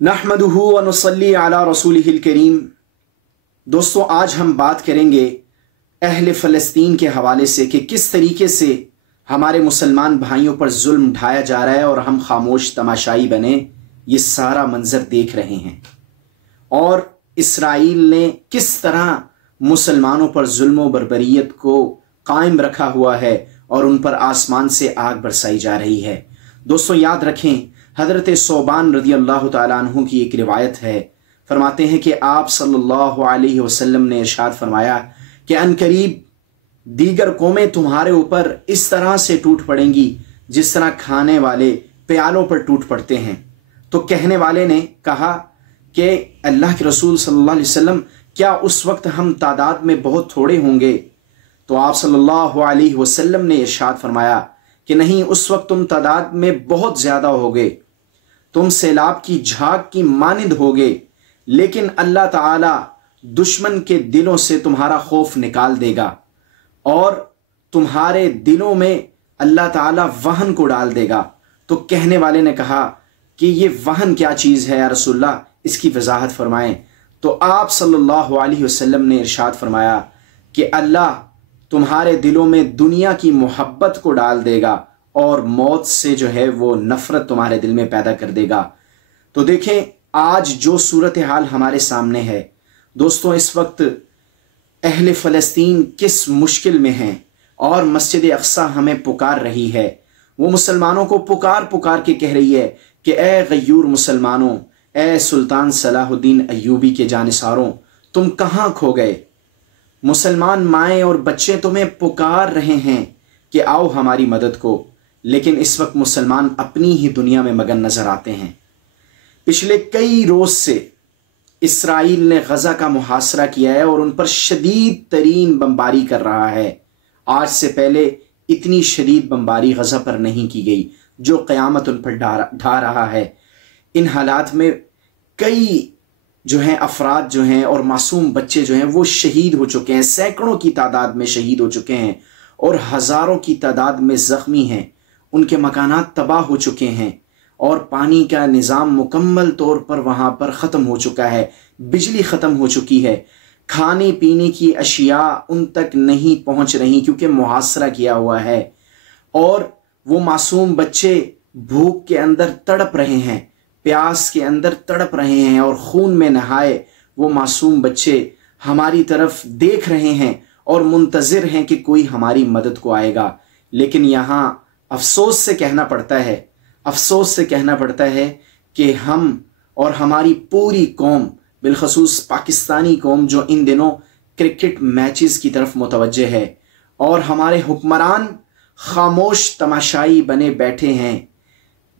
नहमदुहु व नुसल्ली अला रसूलिहिल करीम। दोस्तों, आज हम बात करेंगे अहले फ़लस्तीन के हवाले से कि किस तरीके से हमारे मुसलमान भाइयों पर जुल्म ढाया जा रहा है और हम खामोश तमाशाई बने ये सारा मंजर देख रहे हैं। और इसराइल ने किस तरह मुसलमानों पर जुल्म व बर्बरियत को कायम रखा हुआ है और उन पर आसमान से आग बरसाई जा रही है। दोस्तों, याद रखें, हज़रत सोबान रज़ी अल्लाह तआला अन्हु की एक रिवायत है। फरमाते हैं कि आप सल्लल्लाहु अलैहि वसल्लम ने इरशाद फरमाया कि अनकरीब दीगर कौमें तुम्हारे ऊपर इस तरह से टूट पड़ेंगी जिस तरह खाने वाले प्यालों पर टूट पड़ते हैं। तो कहने वाले ने कहा कि अल्लाह के रसूल सल्लल्लाहु अलैहि वसल्लम, क्या उस वक्त हम तादाद में बहुत थोड़े होंगे? तो आप सल्लल्लाहु अलैहि वसल्लम ने इरशाद फरमाया कि नहीं, उस वक्त तुम तादाद में बहुत ज़्यादा होगे, तुम सैलाब की झाग की मानिंद होगे, लेकिन अल्लाह ताला दुश्मन के दिलों से तुम्हारा खौफ निकाल देगा और तुम्हारे दिलों में अल्लाह ताला वहन को डाल देगा। तो कहने वाले ने कहा कि ये वहन क्या चीज़ है या रसूलल्लाह, इसकी वजाहत फरमाएं। तो आप सल्लल्लाहु अलैहि वसल्लम ने इरशाद फरमाया कि अल्लाह तुम्हारे दिलों में दुनिया की मोहब्बत को डाल देगा और मौत से जो है वो नफरत तुम्हारे दिल में पैदा कर देगा। तो देखें, आज जो सूरत हाल हमारे सामने है दोस्तों, इस वक्त अहले फ़लस्तीन किस मुश्किल में हैं और मस्जिद अक्सा हमें पुकार रही है। वो मुसलमानों को पुकार पुकार के कह रही है कि ए गयूर मुसलमानों, ए सुल्तान सलाहुद्दीन अय्यूबी के जानिसारों, तुम कहाँ खो गए? मुसलमान माएँ और बच्चे तुम्हें पुकार रहे हैं कि आओ हमारी मदद को, लेकिन इस वक्त मुसलमान अपनी ही दुनिया में मगन नजर आते हैं। पिछले कई रोज से इसराइल ने गजा का मुहासरा किया है और उन पर शदीद तरीन बमबारी कर रहा है। आज से पहले इतनी शदीद बमबारी गजा पर नहीं की गई जो क़यामत उन पर ढा रहा है। इन हालात में कई जो हैं अफराद जो हैं और मासूम बच्चे जो हैं वो शहीद हो चुके हैं, सैकड़ों की तादाद में शहीद हो चुके हैं और हज़ारों की तादाद में ज़ख्मी हैं। उनके मकानात तबाह हो चुके हैं और पानी का निज़ाम मुकम्मल तौर पर वहाँ पर ख़त्म हो चुका है, बिजली ख़त्म हो चुकी है, खाने पीने की अशिया उन तक नहीं पहुँच रही क्योंकि मुहासरा किया हुआ है। और वो मासूम बच्चे भूख के अंदर तड़प रहे हैं, प्यास के अंदर तड़प रहे हैं और खून में नहाए वो मासूम बच्चे हमारी तरफ देख रहे हैं और मुंतज़िर हैं कि कोई हमारी मदद को आएगा। लेकिन यहाँ अफसोस से कहना पड़ता है कि हम और हमारी पूरी कौम, बिलखसूस पाकिस्तानी कौम, जो इन दिनों क्रिकेट मैचेस की तरफ मुतवज्जे है और हमारे हुक्मरान खामोश तमाशाई बने बैठे हैं।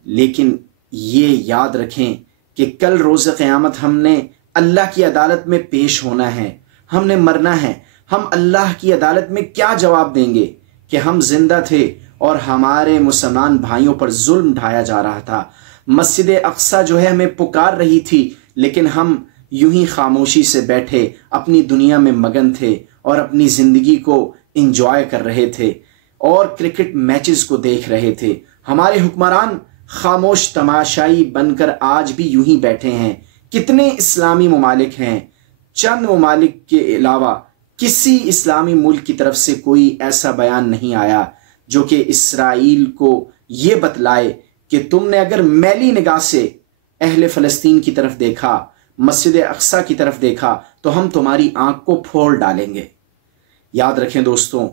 लेकिन ये याद रखें कि कल रोज़ क़यामत हमने अल्लाह की अदालत में पेश होना है, हमने मरना है। हम अल्लाह की अदालत में क्या जवाब देंगे कि हम जिंदा थे और हमारे मुसलमान भाइयों पर जुल्म ढाया जा रहा था। मस्जिद अक्सा जो है हमें पुकार रही थी, लेकिन हम यूं ही खामोशी से बैठे अपनी दुनिया में मगन थे और अपनी ज़िंदगी को इंजॉय कर रहे थे और क्रिकेट मैचेस को देख रहे थे। हमारे हुक्मरान खामोश तमाशाई बनकर आज भी यूं ही बैठे हैं। कितने इस्लामी ममालिक हैं, चंद ममालिक के अलावा किसी इस्लामी मुल्क की तरफ से कोई ऐसा बयान नहीं आया जो कि इसराइल को ये बतलाए कि तुमने अगर मैली निगाह से अहले फ़लस्तीन की तरफ देखा, मस्जिद अक्सा की तरफ देखा, तो हम तुम्हारी आंख को फोड़ डालेंगे। याद रखें दोस्तों,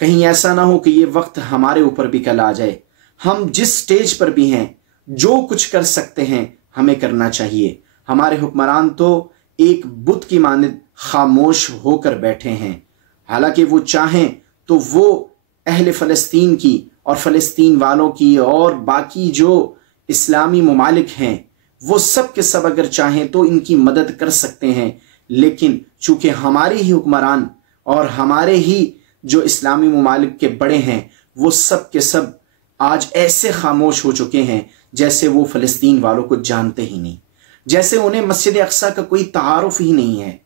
कहीं ऐसा ना हो कि ये वक्त हमारे ऊपर भी कल आ जाए। हम जिस स्टेज पर भी हैं, जो कुछ कर सकते हैं हमें करना चाहिए। हमारे हुक्मरान तो एक बुत की मानिंद खामोश होकर बैठे हैं। हालांकि वो चाहें तो वो अहले फ़लस्तीन की और फ़लस्तीन वालों की और बाकी जो इस्लामी ममालिक हैं वो सब के सब अगर चाहें तो इनकी मदद कर सकते हैं। लेकिन चूँकि हमारे ही हुक्मरान और हमारे ही जो इस्लामी ममालिक के बड़े हैं वो सब के सब आज ऐसे खामोश हो चुके हैं जैसे वो फ़लस्तीन वालों को जानते ही नहीं, जैसे उन्हें मस्जिद अक्सा का कोई तारुफ ही नहीं है।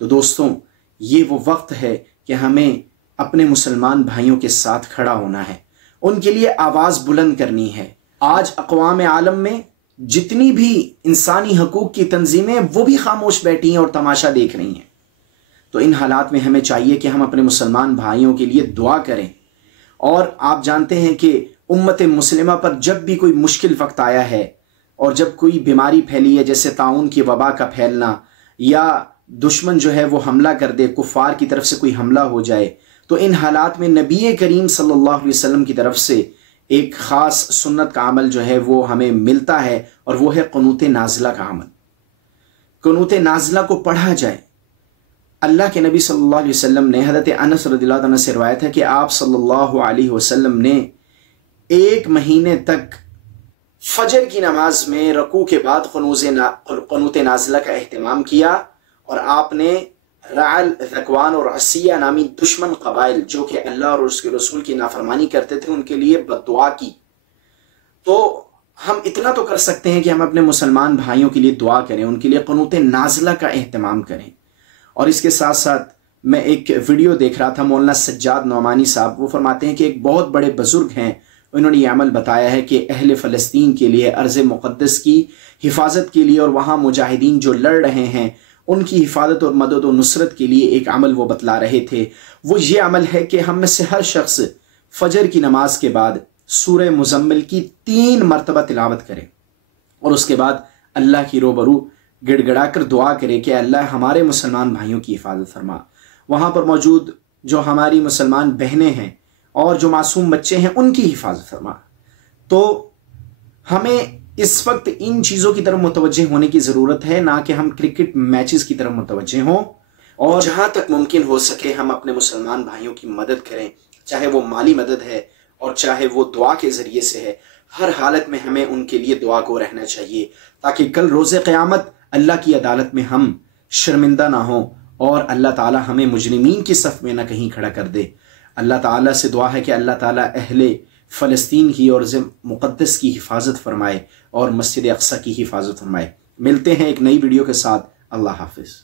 तो दोस्तों, ये वो वक्त है कि हमें अपने मुसलमान भाइयों के साथ खड़ा होना है, उनके लिए आवाज़ बुलंद करनी है। आज अक़वाम आलम में जितनी भी इंसानी हकूक की तंजीमें वो भी खामोश बैठी हैं और तमाशा देख रही हैं। तो इन हालात में हमें चाहिए कि हम अपने मुसलमान भाइयों के लिए दुआ करें। और आप जानते हैं कि उम्मत मुस्लिमा पर जब भी कोई मुश्किल वक्त आया है और जब कोई बीमारी फैली है, जैसे ताउन की वबा का फैलना, या दुश्मन जो है वो हमला कर दे, कुफार की तरफ से कोई हमला हो जाए, तो इन हालात में नबी करीम सल्लल्लाहु अलैहि वसल्लम की तरफ से एक ख़ास सुन्नत का अमल जो है वो हमें मिलता है, और वो है क़ुनूत नाज़िला का अमल। क़ुनूत नाज़िला को पढ़ा जाए। अल्लाह के नबी सल्लल्लाहु अलैहि वसल्लम ने, हज़रत अनस रज़ियल्लाहु अन्हु से रिवायत है कि आप सल्लल्लाहु अलैहि वसल्लम ने 1 महीने तक फजर की नमाज में रकू के बाद क़ुनूत नाज़िला का एहतमाम किया, और आपने राल, ज़कवान और असिया नामी दुश्मन कबाइल जो कि अल्लाह और उसके रसूल की नाफरमानी करते थे, उनके लिए बद्दुआ की। तो हम इतना तो कर सकते हैं कि हम अपने मुसलमान भाइयों के लिए दुआ करें, उनके लिए क़ुनूत नाज़िला का एहतमाम करें। और इसके साथ साथ मैं एक वीडियो देख रहा था, मौलाना सज्जाद नौमानी साहब, वो फरमाते हैं कि एक बहुत बड़े बुजुर्ग हैं, उन्होंने ये अमल बताया है कि अहले फ़लस्तीन के लिए, अर्ज़ मुक़द्दस की हिफाजत के लिए और वहाँ मुजाहिदीन जो लड़ रहे हैं उनकी हिफाजत और मदद और नुसरत के लिए एक अमल वो बतला रहे थे। वो ये अमल है कि हम में से हर शख्स फजर की नमाज के बाद सूरह मुज़म्मिल की 3 मरतबा तिलावत करे, और उसके बाद अल्लाह की रूबरू गिड़गिड़ा कर दुआ करे कि अल्लाह हमारे मुसलमान भाइयों की हिफाजत फरमा, वहाँ पर मौजूद जो हमारी मुसलमान बहनें हैं और जो मासूम बच्चे हैं उनकी हिफाजत फरमा। तो हमें इस वक्त इन चीज़ों की तरफ मुतवज्जे होने की ज़रूरत है, ना कि हम क्रिकेट मैचेस की तरफ मुतवज्जे हों। और जहाँ तक मुमकिन हो सके हम अपने मुसलमान भाइयों की मदद करें, चाहे वो माली मदद है और चाहे वो दुआ के ज़रिए से है। हर हालत में हमें उनके लिए दुआ को रहना चाहिए, ताकि कल रोज़े क़यामत अल्लाह की अदालत में हम शर्मिंदा ना हों और अल्लाह ताला हमें मुजरिमीन की सफ़ में ना कहीं खड़ा कर दे। अल्लाह ताला से दुआ है कि अल्लाह ताला अहले फ़लस्तीन की और मुक़द्दस की हिफाजत फरमाए और मस्जिद अक़सा की हिफाजत फरमाए। मिलते हैं एक नई वीडियो के साथ। अल्लाह हाफ़िज़।